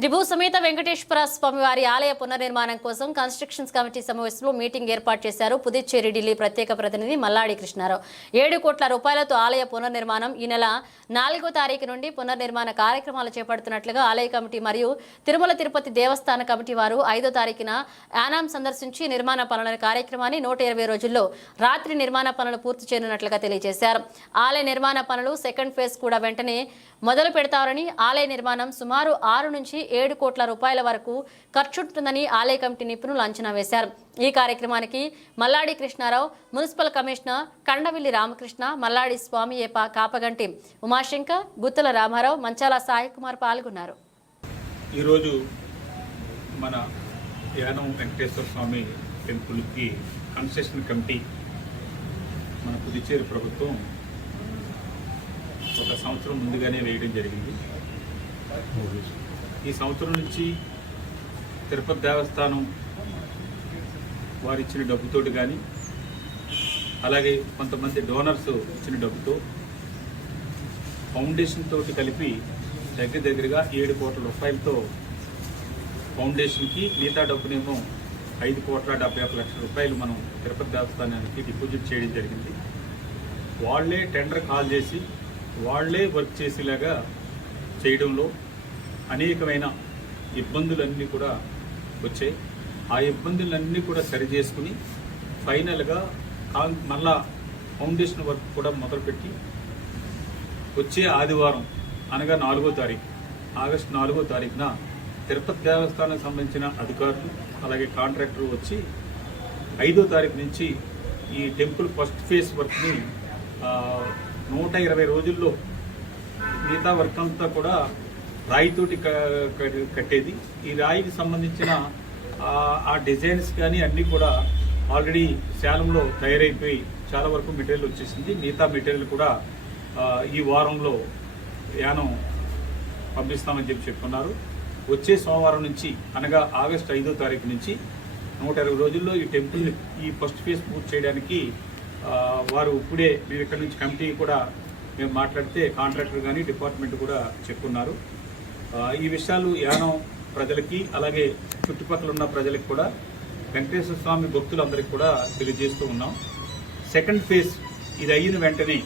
త్రిభూ సమేత వెంకటేశ్వర స్వామి వారి ఆలయ పునర్నిర్మాణం కోసం కన్స్ట్రక్షన్స్ కమిటీ సమావేశంలో మీటింగ్ ఏర్పాటు చేశారు. పుదుచ్చేరి ఢిల్లీ ప్రత్యేక ప్రతినిధి మల్లాడి కృష్ణారావు. ఏడు కోట్ల రూపాయలతో ఆలయ పునర్నిర్మాణం ఈ నెల నాలుగో తారీఖు నుండి పునర్నిర్మాణ కార్యక్రమాలు చేపడుతున్నట్లుగా ఆలయ కమిటీ మరియు తిరుమల తిరుపతి దేవస్థాన కమిటీ వారు ఐదో తారీఖున యానాం సందర్శించి నిర్మాణ పనుల కార్యక్రమాన్ని నూట ఇరవై రోజుల్లో రాత్రి నిర్మాణ పనులు పూర్తి చేయనున్నట్లుగా తెలియజేశారు. ఆలయ నిర్మాణ పనులు సెకండ్ ఫేజ్ కూడా వెంటనే మొదలు పెడతారని ఆలయ నిర్మాణం సుమారు ఆరు నుంచి ఏడు కోట్ల రూపాయల వరకు ఖర్చుంటుందని ఆలయ కమిటీ నిపుణులు అంచనా వేశారు. ఈ కార్యక్రమానికి మల్లాడి కృష్ణారావు మున్సిపల్ కమిషనర్ కండవిల్లి రామకృష్ణ మల్లాడి స్వామి ఏప కాపగంటి ఉమాశంకర్ గుత్తుల రామారావు మంచాల సాయి కుమార్ పాల్గొన్నారు. ఈరోజు మన యానం వెంకటేశ్వర స్వామి టెంపుల్కి కన్సెషన్ కమిటీ మన పుదుచ్చేరి ప్రభుత్వం ఒక సంవత్సరం ముందుగానే వేయడం జరిగింది. ఈ సంవత్సరం నుంచి తిరుపతి దేవస్థానం వారు ఇచ్చిన డబ్బుతోటి కానీ అలాగే కొంతమంది డోనర్స్ ఇచ్చిన డబ్బుతో ఫౌండేషన్ తోటి కలిపి దగ్గర దగ్గరగా ఏడు కోట్ల రూపాయలతో ఫౌండేషన్కి మిగతా డబ్బునేమో ఐదు కోట్ల డెబ్బై ఒక లక్షల రూపాయలు మనం తిరుపతి దేవస్థానానికి డిపాజిట్ చేయడం జరిగింది. వాళ్ళే టెండర్ కాల్ చేసి వాళ్ళే వర్క్ చేసేలాగా చేయడంలో అనేకమైన ఇబ్బందులన్నీ కూడా వచ్చాయి. ఆ ఇబ్బందులన్నీ కూడా సరి చేసుకుని ఫైనల్గా కాన్ మళ్ళా ఫౌండేషన్ వర్క్ కూడా మొదలుపెట్టి వచ్చే ఆదివారం అనగా నాలుగో తారీఖు ఆగస్టు నాలుగో తారీఖున తిరుపతి దేవస్థానానికి సంబంధించిన అధికారులు అలాగే కాంట్రాక్టర్ వచ్చి ఐదో తారీఖు నుంచి ఈ టెంపుల్ ఫస్ట్ ఫేజ్ వర్క్ని నూట ఇరవై రోజుల్లో మిగతా వర్క్ అంతా కూడా రాయితోటి క- కట్టేది. ఈ రాయికి సంబంధించిన ఆ, డిజైన్స్ కానీ అన్నీ కూడా ఆల్రెడీ శాలంలో తయారైపోయి చాలా వరకు మెటీరియల్ వచ్చేసింది. మిగతా మెటీరియల్ కూడా ఈ వారంలో యానం పంపిస్తామని చెప్పి చెప్పుకున్నారు వచ్చే సోమవారం నుంచి అనగా ఆగస్టు ఐదో తారీఖు నుంచి నూట ఇరవై రోజుల్లో ఈ టెంపుల్ ఈ ఫస్ట్ ఫేజ్ పూర్తి చేయడానికి వారు ఇప్పుడే మేము ఇక్కడ నుంచి కమిటీ కూడా మేము మాట్లాడితే కాంట్రాక్టర్ కానీ డిపార్ట్మెంట్ కూడా చెప్పుకున్నారు ఈ విషయాలు యానం ప్రజలకి అలాగే చుట్టుపక్కల ఉన్న ప్రజలకు కూడా వెంకటేశ్వర స్వామి భక్తులందరికీ కూడా తెలియజేస్తూ ఉన్నాం. సెకండ్ ఫేజ్ ఇది అయిన వెంటనే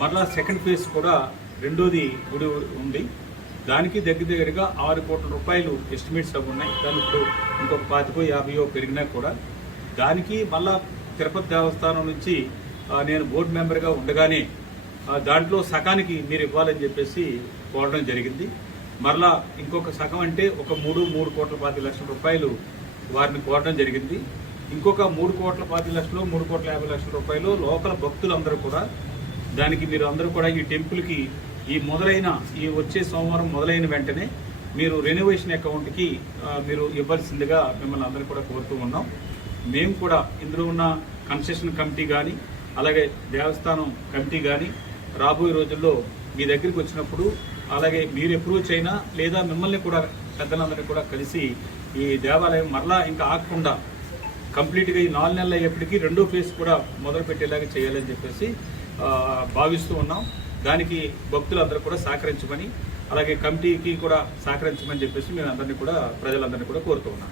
మరలా సెకండ్ ఫేజ్ కూడా రెండోది గుడి ఉంది. దానికి దగ్గర దగ్గరగా ఆరు కోట్ల రూపాయలు ఎస్టిమేట్స్ అవి ఉన్నాయి. దాని ఇప్పుడు ఇంకొక పాతికో యాభైయో పెరిగినా కూడా దానికి మళ్ళా తిరుపతి దేవస్థానం నుంచి నేను బోర్డు మెంబర్గా ఉండగానే దాంట్లో సకానికి మీరు ఇవ్వాలని చెప్పేసి కోరడం జరిగింది. మరలా ఇంకొక సగం అంటే ఒక మూడు మూడు కోట్ల పాతి లక్షల రూపాయలు వారిని కోరడం జరిగింది. ఇంకొక మూడు కోట్ల పాతి లక్షలు మూడు కోట్ల యాభై లక్షల రూపాయలు లోకల్ భక్తులందరూ కూడా దానికి మీరు అందరూ కూడా ఈ టెంపుల్కి ఈ మొదలైన ఈ వచ్చే సోమవారం మొదలైన వెంటనే మీరు రెనోవేషన్ అకౌంట్కి మీరు ఇవ్వాల్సిందిగా మిమ్మల్ని అందరూ కూడా కోరుతూ ఉన్నాం. మేము కూడా ఇందులో ఉన్న కన్సెషన్ కమిటీ కానీ అలాగే దేవస్థానం కమిటీ కానీ రాబోయే రోజుల్లో మీ దగ్గరికి వచ్చినప్పుడు అలాగే మీరు అప్రోచ్ అయినా లేదా మిమ్మల్ని కూడా పెద్దలందరినీ కూడా కలిసి ఈ దేవాలయం మరలా ఇంకా ఆగకుండా కంప్లీట్గా ఈ నాలుగు నెలలు అయ్యేప్పటికీ రెండో ఫేజ్ కూడా మొదలుపెట్టేలాగా చేయాలని చెప్పేసి భావిస్తూ ఉన్నాం. దానికి భక్తులందరూ కూడా సహకరించమని అలాగే కమిటీకి కూడా సహకరించమని చెప్పేసి మేము అందరినీ కూడా ప్రజలందరినీ కూడా కోరుతూ ఉన్నాం.